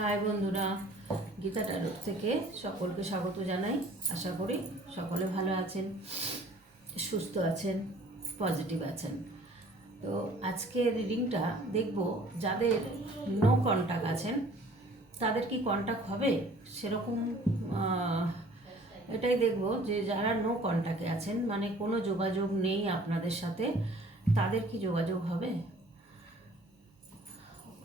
High বন্ধুরা, Gita tarot থেকে সকলকে স্বাগত জানাই। আশা করি সকলে ভালো আছেন, সুস্থ আছেন পজিটিভ আছেন। তো আজকে রিডিংটা দেখব, যাদের নো কন্টাক্ট আছেন, তাদের কি কন্টাক্ট হবে? সেরকম এটাই দেখব যে যারা নো কন্টাক্টে আছেন মানে কোনো যোগাযোগ নেই আপনাদের সাথে, তাদের কি যোগাযোগ হবে?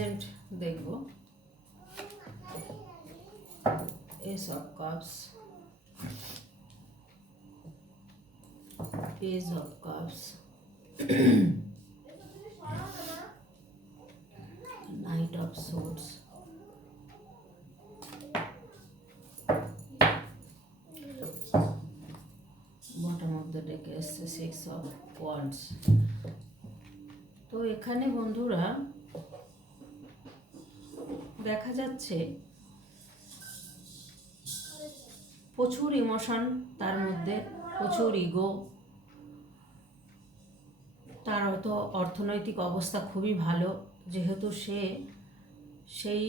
প্রেজেন্ট দেখব। Ace of cups page of cups knight of swords bottom of the deck এসছে সিক্স অফ ওয়ান্স তো এখানে বন্ধুরা দেখা যাচ্ছে প্রচুর ইমোশন তার মধ্যে, প্রচুর ইগো তার হয়তো অর্থনৈতিক অবস্থা খুবই ভালো, যেহেতু সে সেই,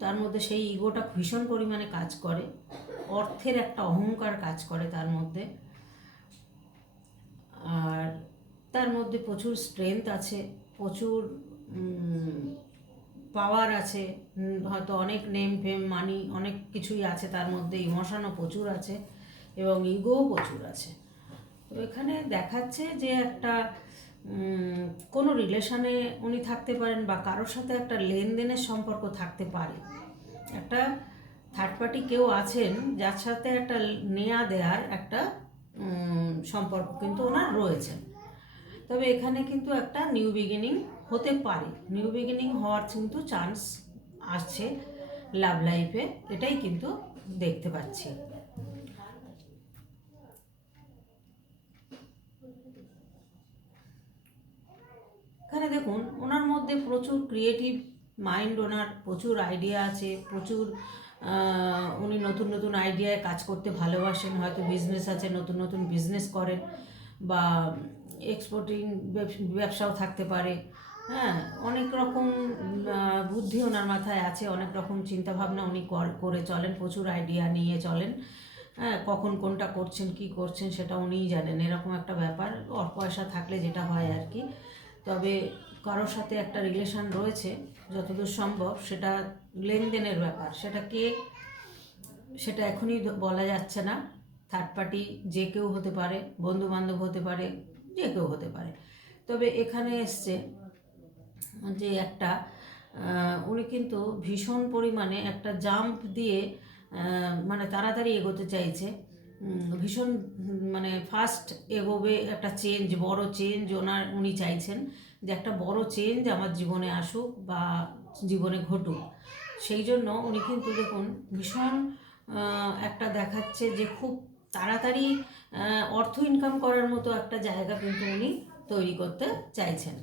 তার মধ্যে সেই ইগোটা ভীষণ পরিমাণে কাজ করে, অর্থের একটা অহংকার কাজ করে তার মধ্যে। আর তার মধ্যে প্রচুর স্ট্রেংথ আছে, প্রচুর পাওয়ার আছে হয়তো অনেক নেম ফেম মানি অনেক কিছুই আছে তার মধ্যে ইমোশনও প্রচুর আছে এবং ইগোও প্রচুর আছে। তো এখানে দেখাচ্ছে যে একটা কোনো রিলেশানে উনি থাকতে পারেন বা কারোর সাথে একটা লেনদেনের সম্পর্ক থাকতে পারে। একটা থার্ড পার্টি কেউ আছেন, যার সাথে একটা নেয়া দেয়ার একটা সম্পর্ক কিন্তু ওনার রয়েছে। তবে এখানে কিন্তু একটা নিউ বিগিনিং হতে পারে। নিউ বিগিনিং হওয়ার কিন্তু চান্স আসছে লাভ লাইফে এটাই কিন্তু দেখতে পাচ্ছি। এখানে দেখুন, ওনার মধ্যে প্রচুর ক্রিয়েটিভ মাইন্ড ওনার প্রচুর আইডিয়া আছে, প্রচুর উনি নতুন নতুন আইডিয়ায় কাজ করতে ভালোবাসেন, হয়তো বিজনেস আছে, নতুন নতুন বিজনেস করেন বা এক্সপোর্টিং ব্যবসাও থাকতে পারে। হ্যাঁ অনেক রকম বুদ্ধি ওনার মাথায় আছে, অনেক রকম চিন্তাভাবনা উনি কর- চলেন, প্রচুর আইডিয়া নিয়ে চলেন। হ্যাঁ কখন কোনটা করছেন, কি করছেন সেটা উনিই জানেন, এরকম একটা ব্যাপার অর পয়সা থাকলে যেটা হয় আর কি। তবে কারোর সাথে একটা রিলেশন রয়েছে, যতদূর সম্ভব, সেটা লেনদেনের ব্যাপার, সেটা কে, সেটা এখনই বলা যাচ্ছে না। থার্ড পার্টি যে কেউ হতে পারে বন্ধু বান্ধব হতে পারে, যে কেউ হতে পারে। তবে এখানে এসছে যে একটা উনি কিন্তু ভীষণ পরিমাণে একটা জাম্প দিয়ে মানে তাড়াতাড়ি এগোতে চাইছে। ভীষণ মানে ফাস্ট এগোবে একটা চেঞ্জ বড় চেঞ্জ ওনার, উনি চাইছেন যে একটা বড় চেঞ্জ আমার জীবনে আসুক বা জীবনে ঘটুক। সেই জন্য উনি কিন্তু দেখুন ভীষণ একটা দেখাচ্ছে যে খুব তাড়াতাড়ি অর্থ ইনকাম করার মতো একটা জায়গা কিন্তু উনি তৈরি করতে চাইছেন।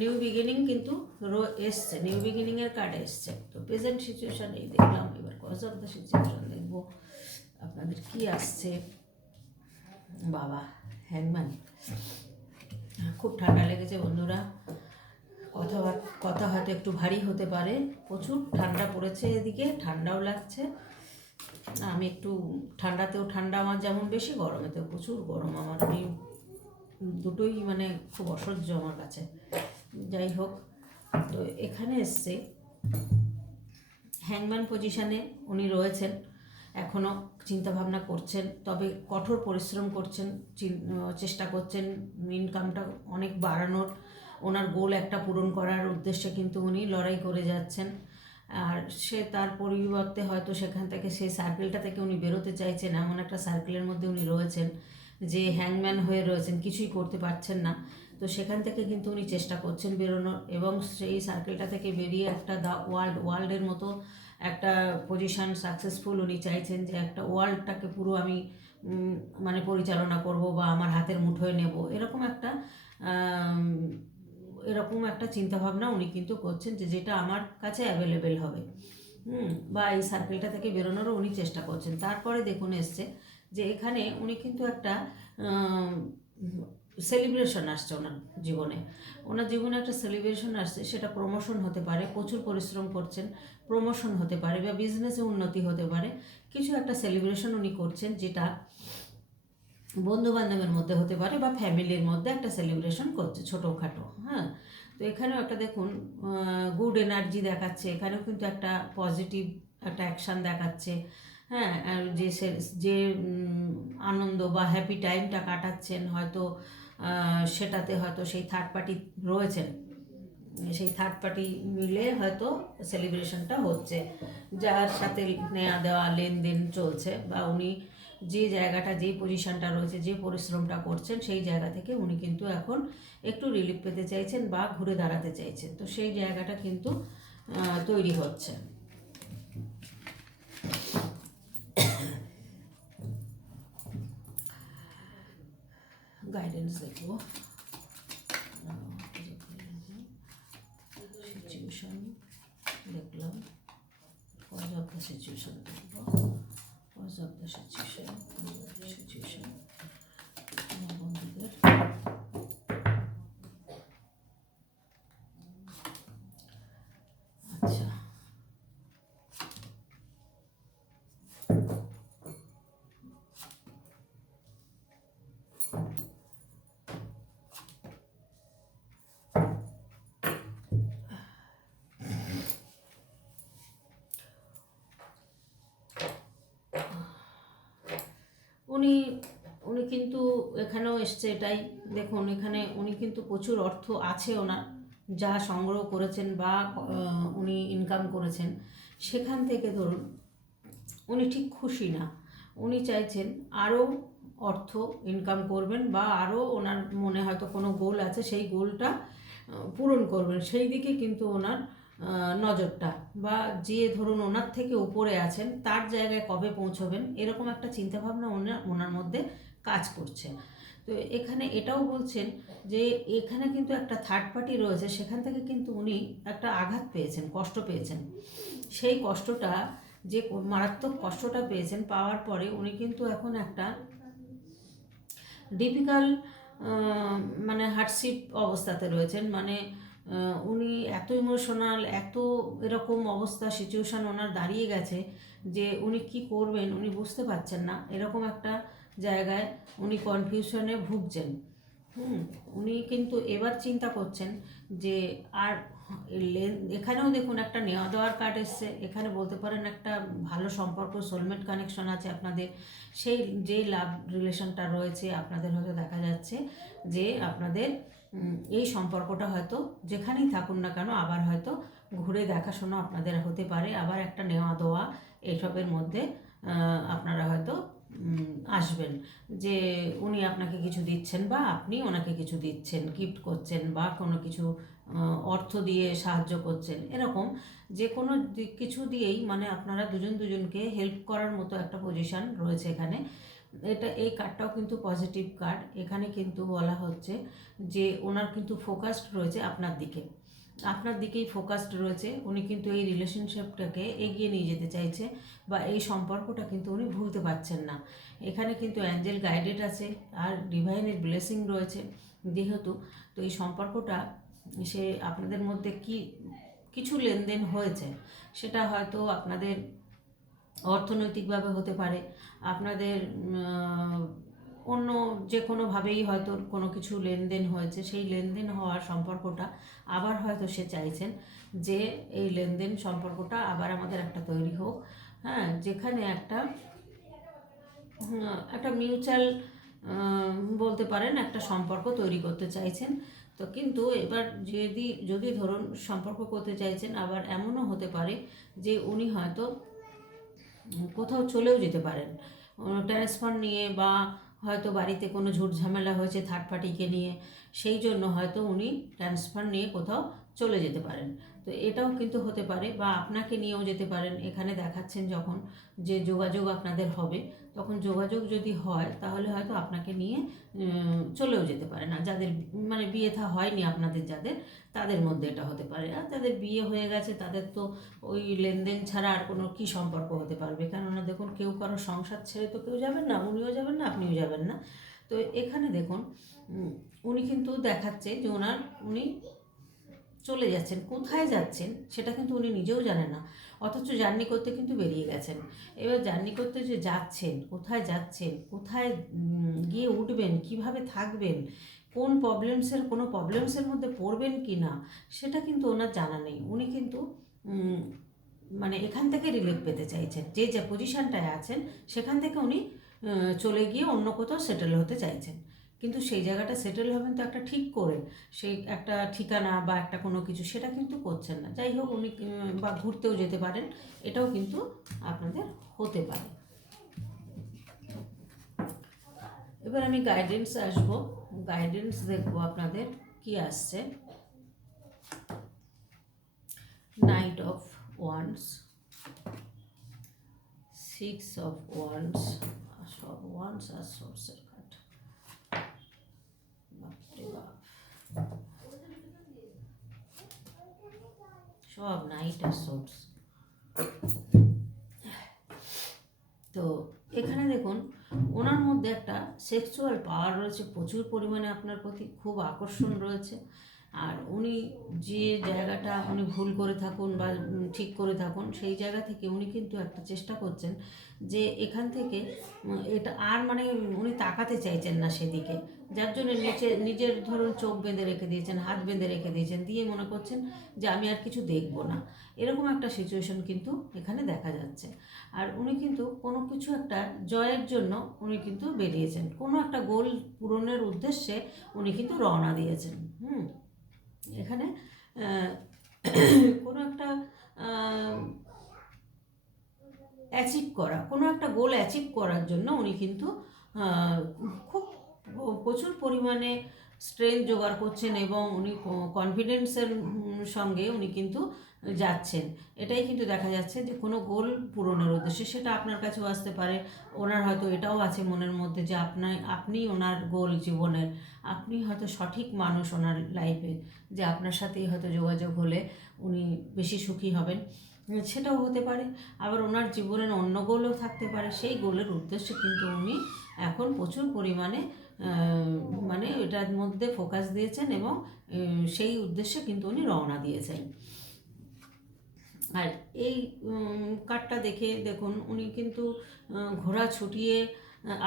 নিউ বিগিনিং কিন্তু রো এসছে নিউ বিগিনিংয়ের কার্ড এসছে। তো প্রেজেন্ট সিচুয়েশান এই দেখলাম, এবার কজ অফ দ্য সিচুয়েশান দেখব। আপনাদের কি আসছে? বাবা হ্যাংম্যান খুব ঠান্ডা লেগেছে বন্ধুরা। কথা কথা হয়তো একটু ভারী হতে পারে। প্রচুর ঠান্ডা পড়েছে এদিকে, ঠান্ডাও লাগছে। আমি একটু ঠান্ডাতেও ঠান্ডা আমার যেমন বেশি, গরমেতেও প্রচুর গরম আমার। আমি দুটোই মানে খুব অসহ্য আমার কাছে। যাই হোক, তো এখানে এসছে। হ্যাংম্যান পজিশানে উনি রয়েছেন এখনও চিন্তাভাবনা করছেন, তবে কঠোর পরিশ্রম করছেন চেষ্টা করছেন ইনকামটা অনেক বাড়ানোর। ওনার গোল একটা পূরণ করার উদ্দেশ্যে কিন্তু উনি লড়াই করে যাচ্ছেন। আর সে তার পরিবর্তে হয়তো সেখান থেকে সেই সার্কেলটা থেকে উনি বেরোতে চাইছেন, এমন একটা সার্কেলের মধ্যে উনি রয়েছেন। যে হ্যাংম্যান হয়ে রয়েছেন, কিছুই করতে পারছেন না। তো সেখান থেকে কিন্তু উনি চেষ্টা করছেন বেরোনোর এবং সেই সার্কেলটা থেকে বেরিয়ে একটা দ্য ওয়ার্ল্ড ওয়ার্ল্ডের মতো একটা পজিশন সাকসেসফুল উনি চাইছেন যে একটা ওয়ার্ল্ডটাকে পুরো আমি মানে পরিচালনা করব বা আমার হাতের মুঠোয় নেব। এরকম একটা এরকম একটা চিন্তাভাবনা উনি কিন্তু করছেন যে যেটা আমার কাছে অ্যাভেলেবেল হবে। হুম, বা এই সার্কেলটা থেকে বেরোনোরও উনি চেষ্টা করছেন। তারপরে দেখুন এসছে যে এখানে উনি কিন্তু একটা সেলিব্রেশন আসছে ওনার জীবনে। ওনার জীবনে একটা সেলিব্রেশন আসছে, সেটা প্রমোশন হতে পারে, প্রচুর পরিশ্রম করছেন প্রমোশন হতে পারে বা বিজনেসে উন্নতি হতে পারে। কিছু একটা সেলিব্রেশন উনি করছেন যেটা বন্ধু বান্ধবের মধ্যে হতে পারে বা ফ্যামিলির মধ্যে একটা সেলিব্রেশন করছে ছোটোখাটো হ্যাঁ। তো এখানেও একটা দেখুন গুড এনার্জি দেখাচ্ছে, এখানেও কিন্তু একটা পজিটিভ একটা অ্যাকশান দেখাচ্ছে। হ্যাঁ আর যে যে আনন্দ বা হ্যাপি টাইমটা কাটাচ্ছেন, হয়তো সেটাতে হয়তো সেই থার্ড পার্টি রয়েছেন। সেই থার্ড পার্টি মিলে হয়তো সেলিব্রেশনটা হচ্ছে। যার সাথে নেওয়া দেওয়া লেনদেন চলছে বা উনি যে জায়গাটা, যে পজিশনটা রয়েছে, যে পরিশ্রমটা করছেন, সেই জায়গা থেকে উনি কিন্তু এখন একটু রিলিফ পেতে চাইছেন বা ঘুরে দাঁড়াতে চাইছেন। তো সেই জায়গাটা কিন্তু তৈরি হচ্ছে। গাইডেন্স দেখব সিচুয়েশন দেখলাম কজ অফ সিচুয়েশন দেখব cause of the situation situation বন্ধুদের আচ্ছা উনি উনি কিন্তু এখানেও এসছে এটাই। দেখুন, এখানে উনি কিন্তু প্রচুর অর্থ আছে ওনার, যা সংগ্রহ করেছেন বা উনি ইনকাম করেছেন। সেখান থেকে ধরুন, উনি ঠিক খুশি না। উনি চাইছেন আরও অর্থ ইনকাম করবেন বা আরও ওনার মনে হয়তো কোনো গোল আছে, সেই গোলটা পূরণ করবেন। সেই দিকে কিন্তু ওনার নজরটা বা যে ধরুন ওনার থেকে উপরে আছেন, তার জায়গায় কবে পৌঁছবেন, এরকম একটা চিন্তাভাবনা ওনার ওনার মধ্যে কাজ করছে। তো এখানে এটাও বলছেন যে এখানে কিন্তু একটা থার্ড পার্টি রয়েছে, সেখান থেকে কিন্তু উনি একটা আঘাত পেয়েছেন, কষ্ট পেয়েছেন। সেই কষ্টটা, যে মারাত্মক কষ্টটা পেয়েছেন পাওয়ার পরে উনি কিন্তু এখন একটা ডিফিকাল্ট মানে হার্ডশিপ অবস্থাতে রয়েছেন। মানে উনি এত ইমোশনাল এত এরকম অবস্থা সিচুয়েশান ওনার দাঁড়িয়ে গেছে যে উনি কি করবেন, উনি বুঝতে পারছেন না। এরকম একটা জায়গায় উনি কনফিউশনে ভুগছেন। হুম, উনি কিন্তু এবার চিন্তা করছেন যে আর এখানেও দেখুন একটা নেওয়া দেওয়ার কার্ড এসছে। এখানে বলতে পারেন একটা ভালো সম্পর্ক সোলমেট কানেকশন আছে আপনাদের। সেই যে লাভ রিলেশনটা রয়েছে, আপনাদের হয়তো দেখা যাচ্ছে যে আপনাদের এই সম্পর্কটা হয়তো যেখানেই থাকুন না কেন আবার হয়তো ঘুরে দেখাশোনা আপনাদের হতে পারে, আবার একটা নেওয়া দেওয়া এইসবের মধ্যে আপনারা হয়তো আসবেন। যে উনি আপনাকে কিছু দিচ্ছেন বা আপনি ওনাকে কিছু দিচ্ছেন গিফট করছেন বা কোনো কিছু অর্থ দিয়ে সাহায্য করছেন, এরকম যে কোনো কিছু দিয়েই মানে আপনারা দুজন দুজনকে হেল্প করার মতো একটা পজিশন রয়েছে এখানে। এটা, এই কার্ডটাও কিন্তু পজিটিভ কার্ড এখানে কিন্তু বলা হচ্ছে যে ওনার কিন্তু ফোকাসড রয়েছে আপনার দিকে। আপনার দিকেই ফোকাসড রয়েছে। উনি কিন্তু এই রিলেশনশিপটাকে এগিয়ে নিয়ে যেতে চাইছে বা এই সম্পর্কটা কিন্তু উনি ভুলতে পারছেন না। এখানে কিন্তু অ্যাঞ্জেল গাইডেড আছে আর ডিভাইনের ব্লেসিং রয়েছে। যেহেতু তো এই সম্পর্কটা, সে আপনাদের মধ্যে কি, কিছু লেনদেন হয়েছে, সেটা হয়তো আপনাদের অর্থনৈতিকভাবে হতে পারে। আপনাদের অন্য যে কোনোভাবেই হয়তো কোনো কিছু লেনদেন হয়েছে, সেই লেনদেন হওয়ার সম্পর্কটা আবার হয়তো সে চাইছেন যে এই লেনদেন সম্পর্কটা আবার আমাদের একটা তৈরি হোক। হ্যাঁ যেখানে একটা একটা মিউচুয়াল বলতে পারেন একটা সম্পর্ক তৈরি করতে চাইছেন। তো কিন্তু এবার যদি যদি ধরুন সম্পর্ক করতে চাইছেন, আবার এমনও হতে পারে যে উনি হয়তো কোথাও চলেও যেতে পারেন। ট্রান্সফার নিয়ে বা হয়তো বাড়িতে কোনো ঝামেলা হয়েছে থার্ড পার্টিকে নিয়ে, সেই জন্য হয়তো উনি ট্রান্সফার নিয়ে কোথাও চলে যেতে পারেন। তো এটাও কিন্তু হতে পারে বা আপনাকে নিয়েও যেতে পারেন। এখানে দেখাচ্ছেন যখন যে যোগাযোগ আপনাদের হবে তখন যোগাযোগ যদি হয়, তাহলে হয়তো আপনাকে নিয়ে চলেও যেতে পারে না। যাদের মানে বিয়ে থা হয়নি আপনাদের যাদের, তাদের মধ্যে এটা হতে পারে। আর যাদের বিয়ে হয়ে গেছে, তাদের তো ওই লেনদেন ছাড়া আর কোনো কী সম্পর্ক হতে পারবে? কেননা দেখুন, কেউ কারও সংসার ছেড়ে তো কেউ যাবেন না, উনিও যাবেন না, আপনিও যাবেন না। তো এখানে দেখুন উনি কিন্তু দেখাচ্ছে যে ওনার, উনি চলে যাচ্ছেন, কোথায় যাচ্ছেন সেটা কিন্তু উনি নিজেও জানেন না। অথচ জার্নি করতে কিন্তু বেরিয়ে গেছেন। এবার জার্নি করতে যে যাচ্ছেন, কোথায় যাচ্ছেন, কোথায় গিয়ে উঠবেন, কীভাবে থাকবেন, কোন প্রবলেমসের কোনো প্রবলেমসের মধ্যে পড়বেন কি না, সেটা কিন্তু ওনার জানা নেই। উনি কিন্তু মানে এখান থেকে রিলিফ পেতে চাইছেন। যে যে পজিশানটায় আছেন, সেখান থেকে উনি চলে গিয়ে অন্য কোথাও সেটেল হতে চাইছেন। কিন্তু সেই জায়গাটা সেটেল হবেন তো একটা ঠিক করে, সেই একটা ঠিকানা বা একটা কোনো কিছু সেটা কিন্তু করছেন না। যাই হোক, উনি বা ঘুরতেও যেতে পারেন, এটাও কিন্তু আপনাদের হতে পারে। এবার আমি গাইডেন্স আসব। গাইডেন্স দেখব আপনাদের কি আসছে। Knight of wands six of wands সব ওয়ান্স আর সোর্সের সব নাইট আর সোর্স তো এখানে দেখুন, ওনার মধ্যে একটা সেক্সুয়াল পাওয়ার রয়েছে, প্রচুর পরিমাণে আপনার প্রতি খুব আকর্ষণ রয়েছে। আর উনি যে জায়গাটা উনি ভুল করে থাকুন বা ঠিক করে থাকুন, সেই জায়গা থেকে উনি কিন্তু একটা চেষ্টা করছেন যে এখান থেকে, এটা আর মানে উনি তাকাতে চাইছেন না সেদিকে। যার জন্য নিচে, নিজের ধরুন চোখ বেঁধে রেখে দিয়েছেন, হাত বেঁধে রেখে দিয়েছেন, দিয়ে মনে করছেন যে আমি আর কিছু দেখব না। এরকম একটা সিচুয়েশন কিন্তু এখানে দেখা যাচ্ছে। আর উনি কিন্তু কোনো কিছু একটা জয়ের জন্য উনি কিন্তু বেরিয়েছেন। কোনো একটা গোল পূরণের উদ্দেশ্যে উনি কিন্তু রওনা দিয়েছেন। হুম? এখানে কোনো একটা অ্যাচিভ করা, কোনো একটা গোল অ্যাচিভ করার জন্য উনি কিন্তু খুব প্রচুর পরিমাণে স্ট্রেংথ জোগাড় করছেন এবং উনি কনফিডেন্সের সঙ্গে উনি কিন্তু যাচ্ছেন। এটাই কিন্তু দেখা যাচ্ছে যে কোনো গোল পূরণের উদ্দেশ্যে সেটা আপনার কাছেও আসতে পারে। ওনার হয়তো এটাও আছে মনের মধ্যে যে আপনার আপনি ওনার গোল জীবনের, আপনি হয়তো সঠিক মানুষ ওনার লাইফে যে আপনার সাথেই হয়তো যোগাযোগ হলে উনি বেশি সুখী হবেন। সেটাও হতে পারে। আবার ওনার জীবনের অন্য গোলও থাকতে পারে। সেই গোলের উদ্দেশ্যে কিন্তু উনি এখন প্রচুর পরিমাণে মানে এটার মধ্যে ফোকাস দিয়েছেন এবং সেই উদ্দেশ্যে কিন্তু উনি রওনা দিয়েছেন। আর এই কার্ডটা দেখে দেখুন, উনি কিন্তু ঘোড়া ছুটিয়ে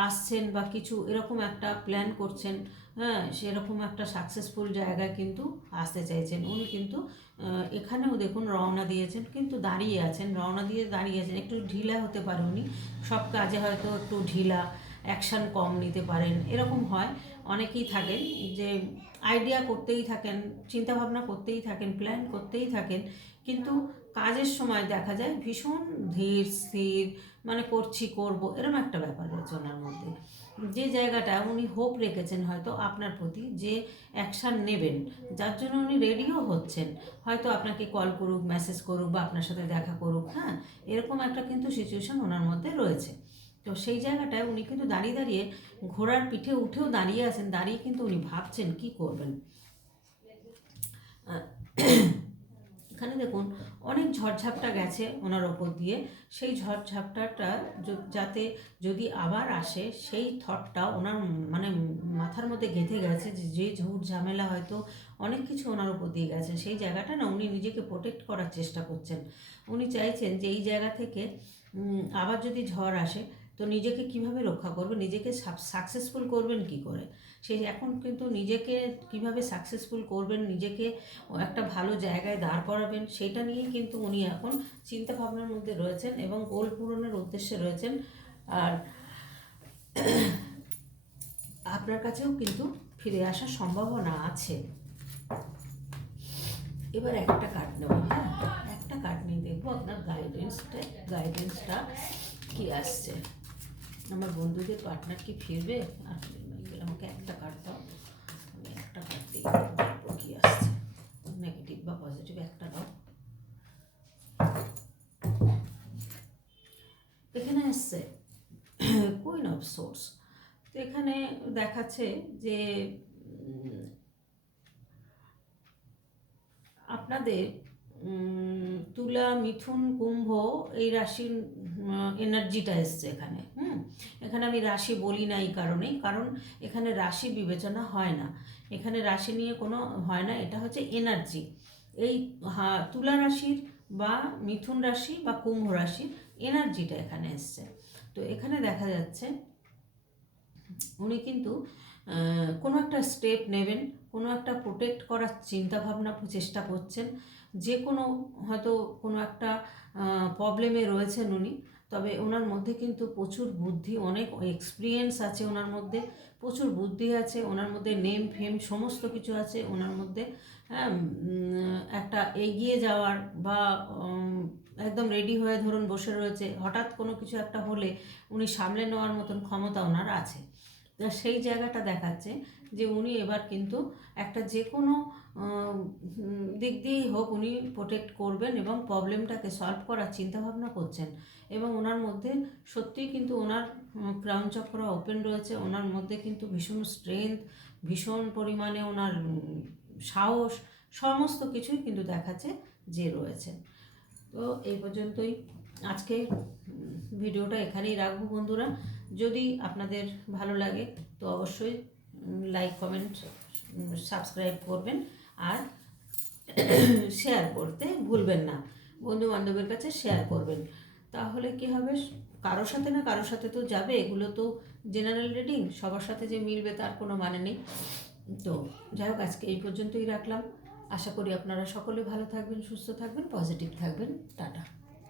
আসছেন বা কিছু এরকম একটা প্ল্যান করছেন হ্যাঁ সেরকম একটা সাকসেসফুল জায়গায় কিন্তু আসতে চাইছেন। উনি কিন্তু এখানেও দেখুন রওনা দিয়েছেন, কিন্তু দাঁড়িয়ে আছেন, রওনা দিয়ে দাঁড়িয়ে আছেন। একটু ঢিলা হতে পারে উনি, সব কাজে হয়তো একটু ঢিলা অ্যাকশান কম নিতে পারেন। এরকম হয়। অনেকেই থাকেন যে আইডিয়া করতেই থাকেন চিন্তা ভাবনা করতেই থাকেন প্ল্যান করতেই থাকেন, কিন্তু কাজের সময় দেখা যায় ভীষণ ধীর, স্থির মানে করছি, করব এরকম একটা ব্যাপার রয়েছে ওনার মধ্যে। যে জায়গাটা উনি হোপ রেখেছেন হয়তো আপনার প্রতি যে অ্যাকশান নেবেন, যার জন্য উনি রেডিও হচ্ছেন। হয়তো আপনাকে কল করুক মেসেজ করুক বা আপনার সাথে দেখা করুক হ্যাঁ এরকম একটা কিন্তু সিচুয়েশন ওনার মধ্যে রয়েছে। তো সেই জায়গাটায় উনি কিন্তু দাঁড়িয়ে দাঁড়িয়ে ঘোড়ার পিঠে উঠেও দাঁড়িয়ে আছেন, দাঁড়িয়ে কিন্তু উনি ভাবছেন কি করবেন। এখানে দেখুন, অনেক ঝড়ঝাপটা গেছে ওনার ওপর দিয়ে। সেই ঝড়ঝাপটাটা যাতে যদি আবার আসে, সেই থটটা ওনার মানে মাথার মধ্যে গেঁথে গেছে যে ঝুট ঝামেলা হয়তো অনেক কিছু ওনার উপর দিয়ে গেছে। সেই জায়গাটা না উনি নিজেকে প্রোটেক্ট করার চেষ্টা করছেন। উনি চাইছেন যে, এই জায়গা থেকে আবার যদি ঝড় আসে তো নিজেকে কীভাবে রক্ষা করবেন নিজেকে সাকসেসফুল করবেন কি করে? সেই এখন কিন্তু নিজেকে কীভাবে সাকসেসফুল করবেন? নিজেকে একটা ভালো জায়গায় দাঁড় করাবেন? সেটা নিয়েই কিন্তু উনি এখন চিন্তা ভাবনার মধ্যে রয়েছেন এবং গোল পূরণের উদ্দেশ্যে রয়েছেন। আর আপনার কাছেও কিন্তু ফিরে আসার সম্ভাবনা আছে। এবার একটা কার্ড নেব হ্যাঁ? একটা কার্ড নিয়ে দেখব আপনার গাইডেন্সটা গাইডেন্সটা কি আসছে। আমার বন্ধুদের পার্টনার কি ফিরবে। এগুলো আমাকে একটা কার্ড দাও। আমি একটা কার্ড দিই কি আসছে। নেগেটিভ বা পজিটিভ একটা দাও। এখানে এসছে কুইন অফ সোর্স তো এখানে দেখাচ্ছে যে আপনাদের তুলা, মিথুন, কুম্ভ, এই রাশির এনার্জিটা এসছে এখানে, হুম? এখানে আমি রাশি বলি না এই কারণেই, কারণ এখানে রাশি বিবেচনা হয় না। এখানে রাশি নিয়ে কোনো হয় না, এটা হচ্ছে এনার্জি এই, হা- তুলা রাশির বা মিথুন রাশি বা কুম্ভ রাশির এনার্জিটা এখানে এসছে। তো এখানে দেখা যাচ্ছে উনি কিন্তু কোনো একটা স্টেপ নেবেন, কোনো একটা প্রোটেক্ট করার চিন্তাভাবনা, চেষ্টা করছেন যে কোনো হয়তো কোনো একটা প্রবলেমে রয়েছেন উনি, তবে ওনার মধ্যে কিন্তু প্রচুর বুদ্ধি, অনেক এক্সপিরিয়েন্স আছে ওনার মধ্যে, প্রচুর বুদ্ধি আছে, ওনার মধ্যে নেম ফেম সমস্ত কিছু আছে, ওনার মধ্যে হ্যাঁ একটা এগিয়ে যাওয়ার বা একদম রেডি হয়ে ধরুন বসে রয়েছে, হঠাৎ কোনো কিছু একটা হলে উনি সামলে নেওয়ার মতন ক্ষমতা ওনার আছে। সেই জায়গাটা দেখাচ্ছে যে উনি এবার কিন্তু একটা যে কোনো দিক দিয়েই হোক উনি প্রোটেক্ট করবেন এবং প্রবলেমটাকে সলভ করার চিন্তাভাবনা করছেন। এবং ওনার মধ্যে সত্যিই কিন্তু ওনার ক্রাউন চক্র ওপেন রয়েছে। ওনার মধ্যে কিন্তু ভীষণ স্ট্রেংথ ভীষণ পরিমাণে ওনার সাহস, সমস্ত কিছুই কিন্তু দেখাচ্ছে যে রয়েছে। তো এই পর্যন্তই। আজকে ভিডিওটা এখানেই রাখব বন্ধুরা। যদি আপনাদের ভালো লাগে, তো অবশ্যই লাইক, কমেন্ট সাবস্ক্রাইব করবেন আর শেয়ার করতে ভুলবেন না। বন্ধু বান্ধবের কাছে শেয়ার করবেন। তাহলে কি হবে? কারোর সাথে না কারোর সাথে তো যাবে। এগুলো তো জেনারেল রিডিং সবার সাথে যে মিলবে তার কোনো মানে নেই। তো যাই হোক, আজকে এই পর্যন্তই রাখলাম। আশা করি আপনারা সকলে ভালো থাকবেন সুস্থ থাকবেন পজিটিভ থাকবেন। টাটা।